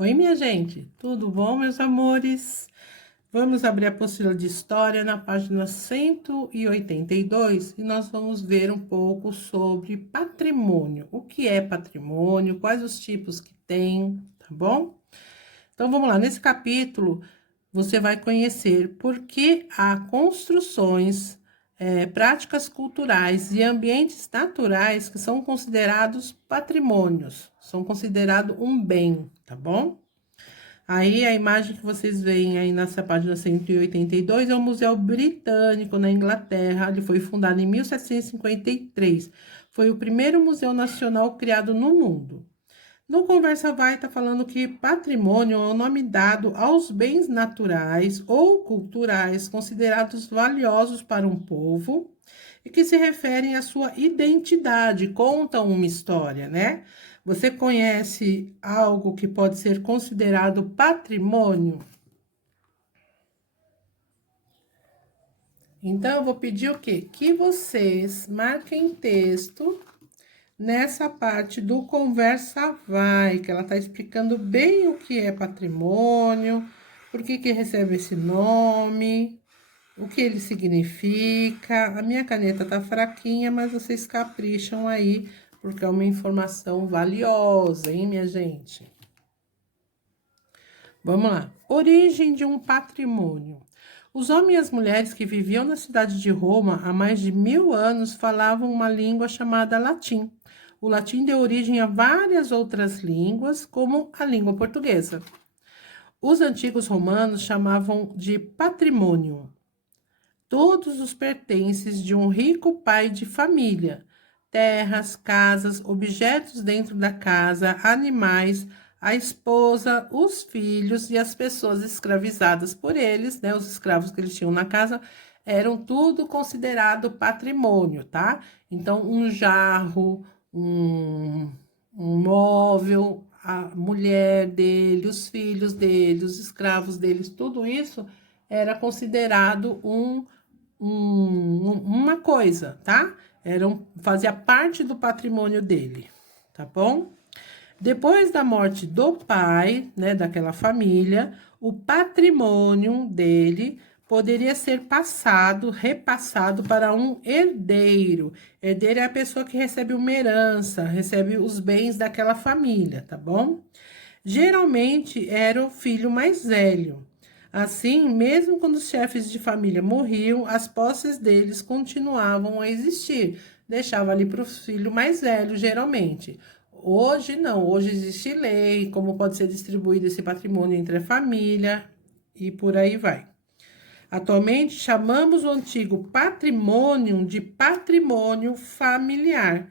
Oi, minha gente, tudo bom, meus amores? Vamos abrir a apostila de História na página 182 e nós vamos ver um pouco sobre patrimônio. O que é patrimônio, quais os tipos que tem, tá bom? Então, vamos lá. Nesse capítulo, você vai conhecer por que há construções, práticas culturais e ambientes naturais que são considerados patrimônios, são considerados um bem, tá bom? Aí a imagem que vocês veem aí nessa página 182 é o Museu Britânico na Inglaterra. Ele foi fundado em 1753. Foi o primeiro museu nacional criado no mundo. No Conversa Vai está falando que patrimônio é o nome dado aos bens naturais ou culturais considerados valiosos para um povo e que se referem à sua identidade, contam uma história, né? Você conhece algo que pode ser considerado patrimônio? Então, eu vou pedir o quê? Que vocês marquem texto nessa parte do Conversa Vai, que ela está explicando bem o que é patrimônio, por que que recebe esse nome, o que ele significa. A minha caneta tá fraquinha, mas vocês capricham aí, porque é uma informação valiosa, hein, minha gente? Vamos lá. Origem de um patrimônio. Os homens e as mulheres que viviam na cidade de Roma há mais de 1000 anos falavam uma língua chamada latim. O latim deu origem a várias outras línguas, como a língua portuguesa. Os antigos romanos chamavam de patrimônio todos os pertences de um rico pai de família, terras, casas, objetos dentro da casa, animais, a esposa, os filhos e as pessoas escravizadas por eles, né? Os escravos que eles tinham na casa, eram tudo considerado patrimônio, tá? Então, um jarro, um móvel, a mulher dele, os filhos dele, os escravos deles, tudo isso era considerado uma coisa, tá? Fazia parte do patrimônio dele, tá bom? Depois da morte do pai, né, daquela família, o patrimônio dele poderia ser repassado para um herdeiro. Herdeiro é a pessoa que recebe uma herança, recebe os bens daquela família, tá bom? Geralmente era o filho mais velho. Assim, mesmo quando os chefes de família morriam, as posses deles continuavam a existir. Deixava ali para o filho mais velho, geralmente. Hoje não, hoje existe lei, como pode ser distribuído esse patrimônio entre a família e por aí vai. Atualmente chamamos o antigo patrimônio de patrimônio familiar,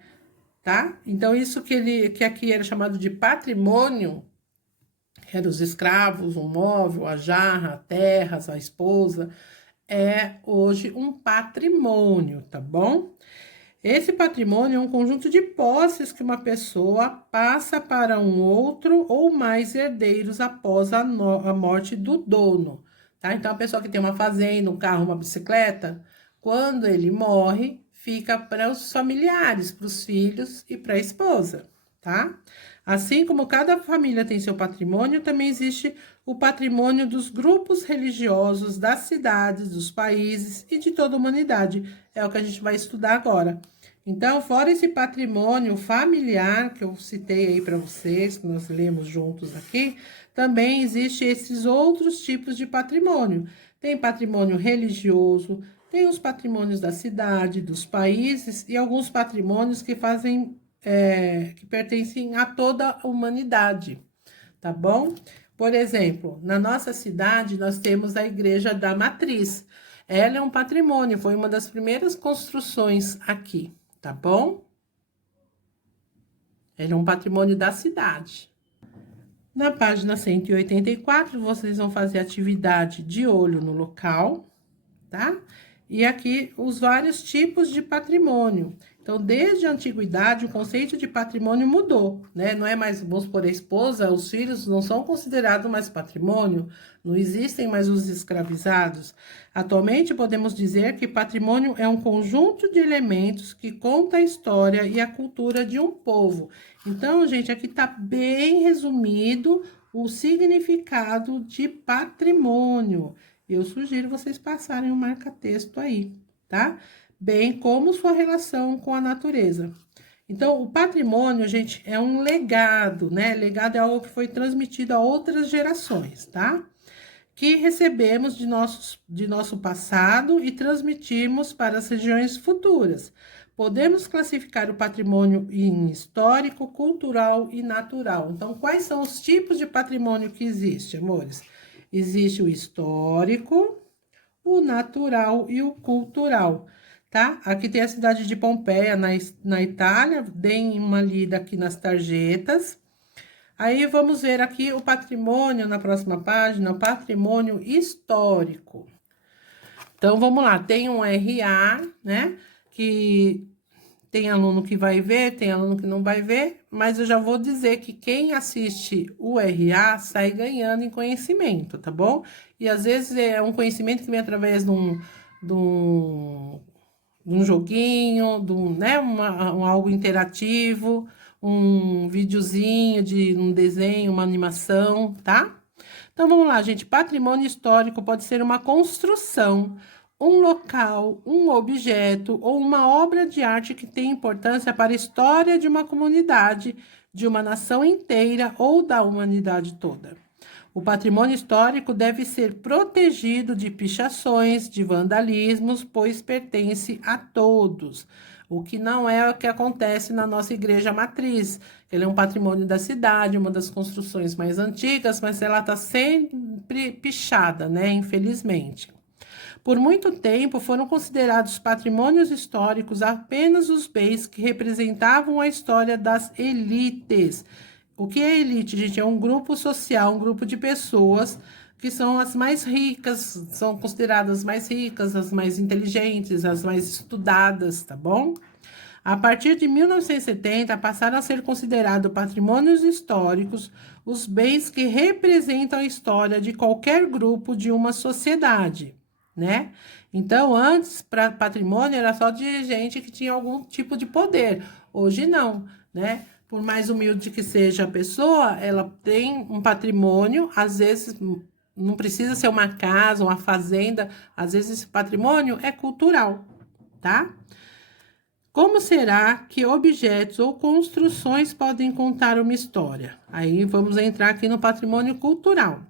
tá? Então, isso que aqui era chamado de patrimônio era os escravos, o móvel, a jarra, terras, a esposa, é hoje um patrimônio, tá bom? Esse patrimônio é um conjunto de posses que uma pessoa passa para um outro ou mais herdeiros após a morte do dono, tá? Então, a pessoa que tem uma fazenda, um carro, uma bicicleta, quando ele morre, fica para os familiares, para os filhos e para a esposa, tá? Assim como cada família tem seu patrimônio, também existe o patrimônio dos grupos religiosos, das cidades, dos países e de toda a humanidade. É o que a gente vai estudar agora. Então, fora esse patrimônio familiar que eu citei aí para vocês, que nós lemos juntos aqui, também existe esses outros tipos de patrimônio. Tem patrimônio religioso, tem os patrimônios da cidade, dos países e alguns patrimônios que que pertencem a toda a humanidade, tá bom? Por exemplo, na nossa cidade nós temos a Igreja da Matriz. Ela é um patrimônio, foi uma das primeiras construções aqui, tá bom? Ela é um patrimônio da cidade. Na página 184, vocês vão fazer atividade de olho no local, tá? E aqui os vários tipos de patrimônio. Então, desde a antiguidade, o conceito de patrimônio mudou, né? Não é mais, vamos supor, a esposa, os filhos não são considerados mais patrimônio, não existem mais os escravizados. Atualmente, podemos dizer que patrimônio é um conjunto de elementos que conta a história e a cultura de um povo. Então, gente, aqui está bem resumido o significado de patrimônio. Eu sugiro vocês passarem um marca-texto aí, tá? Bem como sua relação com a natureza. Então, o patrimônio, gente, é um legado, né? Legado é algo que foi transmitido a outras gerações, tá? Que recebemos de nosso passado e transmitimos para as regiões futuras. Podemos classificar o patrimônio em histórico, cultural e natural. Então, quais são os tipos de patrimônio que existe, amores? Existe o histórico, o natural e o cultural, tá? Aqui tem a cidade de Pompeia, na Itália, deem uma lida aqui nas tarjetas. Aí, vamos ver aqui o patrimônio, na próxima página, o patrimônio histórico. Então, vamos lá, tem um RA, né, que tem aluno que vai ver, tem aluno que não vai ver, mas eu já vou dizer que quem assiste o RA sai ganhando em conhecimento, tá bom? E às vezes é um conhecimento que vem através de um joguinho, né, algo interativo, um videozinho de um desenho, uma animação, tá? Então vamos lá, gente. Patrimônio histórico pode ser uma construção, um local, um objeto ou uma obra de arte que tem importância para a história de uma comunidade, de uma nação inteira ou da humanidade toda. O patrimônio histórico deve ser protegido de pichações, de vandalismos, pois pertence a todos. O que não é o que acontece na nossa igreja matriz. Ele é um patrimônio da cidade, uma das construções mais antigas, mas ela está sempre pichada, né? Infelizmente. Por muito tempo foram considerados patrimônios históricos apenas os bens que representavam a história das elites. O que é elite, gente? É um grupo social, um grupo de pessoas que são as mais ricas, são consideradas as mais ricas, as mais inteligentes, as mais estudadas, tá bom? A partir de 1970, passaram a ser considerados patrimônios históricos os bens que representam a história de qualquer grupo de uma sociedade, né? Então, antes, para patrimônio, era só de gente que tinha algum tipo de poder. Hoje, não, né? Por mais humilde que seja a pessoa, ela tem um patrimônio, às vezes não precisa ser uma casa, uma fazenda, às vezes esse patrimônio é cultural, tá? Como será que objetos ou construções podem contar uma história? Aí vamos entrar aqui no patrimônio cultural.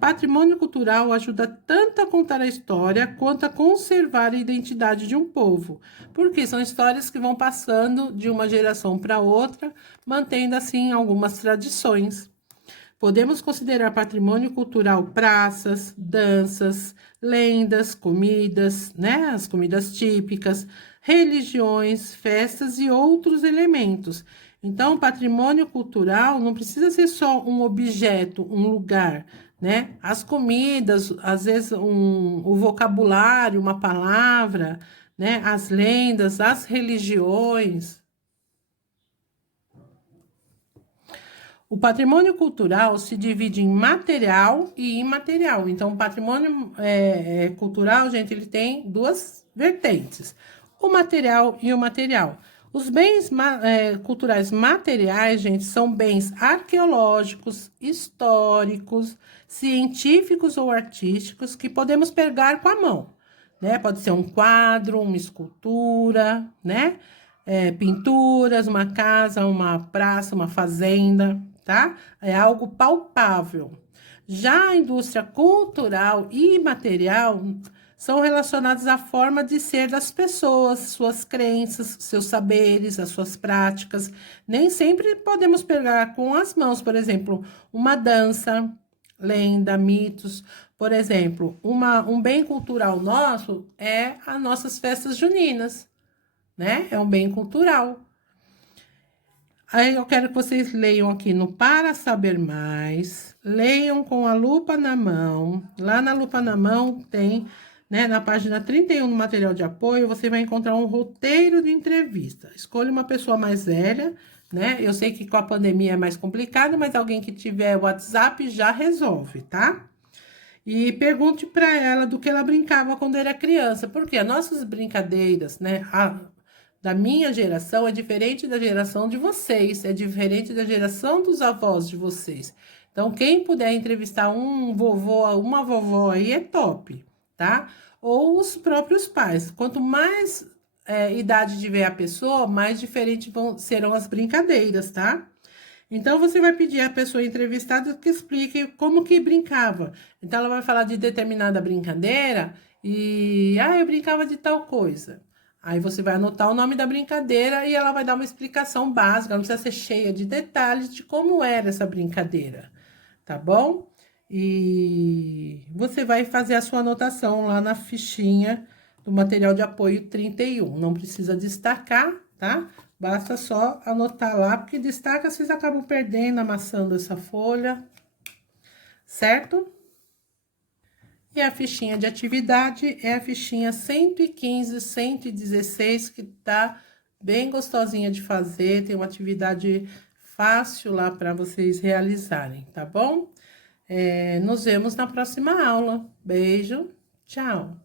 Patrimônio cultural ajuda tanto a contar a história quanto a conservar a identidade de um povo, porque são histórias que vão passando de uma geração para outra, mantendo assim algumas tradições. Podemos considerar patrimônio cultural praças, danças, lendas, comidas, né? As comidas típicas, religiões, festas e outros elementos. Então, patrimônio cultural não precisa ser só um objeto, um lugar, né? As comidas, às vezes o vocabulário, uma palavra, né? As lendas, as religiões. O patrimônio cultural se divide em material e imaterial. Então, o patrimônio cultural, gente, ele tem duas vertentes: o material e o material. Os bens culturais materiais, gente, são bens arqueológicos, históricos, científicos ou artísticos que podemos pegar com a mão, né? Pode ser um quadro, uma escultura, né? Pinturas, uma casa, uma praça, uma fazenda, tá? É algo palpável. Já a indústria cultural e material são relacionados à forma de ser das pessoas, suas crenças, seus saberes, as suas práticas. Nem sempre podemos pegar com as mãos, por exemplo, uma dança, lenda, mitos. Por exemplo, um bem cultural nosso é as nossas festas juninas, né? É um bem cultural. Aí eu quero que vocês leiam aqui no Para Saber Mais, leiam com a lupa na mão. Lá na lupa na mão tem, né, na página 31 no material de apoio, você vai encontrar um roteiro de entrevista. Escolha uma pessoa mais velha, né? Eu sei que com a pandemia é mais complicado, mas alguém que tiver WhatsApp já resolve, tá? E pergunte para ela do que ela brincava quando era criança, porque as nossas brincadeiras, né, da minha geração é diferente da geração de vocês, é diferente da geração dos avós de vocês. Então, quem puder entrevistar um vovô, uma vovó aí é top, tá? Ou os próprios pais. Quanto mais idade tiver a pessoa, mais diferentes serão as brincadeiras, tá? Então, você vai pedir à pessoa entrevistada que explique como que brincava. Então, ela vai falar de determinada brincadeira e, eu brincava de tal coisa. Aí você vai anotar o nome da brincadeira e ela vai dar uma explicação básica, não precisa ser cheia de detalhes de como era essa brincadeira, tá bom? E você vai fazer a sua anotação lá na fichinha do material de apoio 31. Não precisa destacar, tá? Basta só anotar lá, porque destaca, vocês acabam perdendo, amassando essa folha, certo? E a fichinha de atividade é a fichinha 115, 116, que tá bem gostosinha de fazer, tem uma atividade fácil lá para vocês realizarem, tá bom? Nos vemos na próxima aula. Beijo, tchau!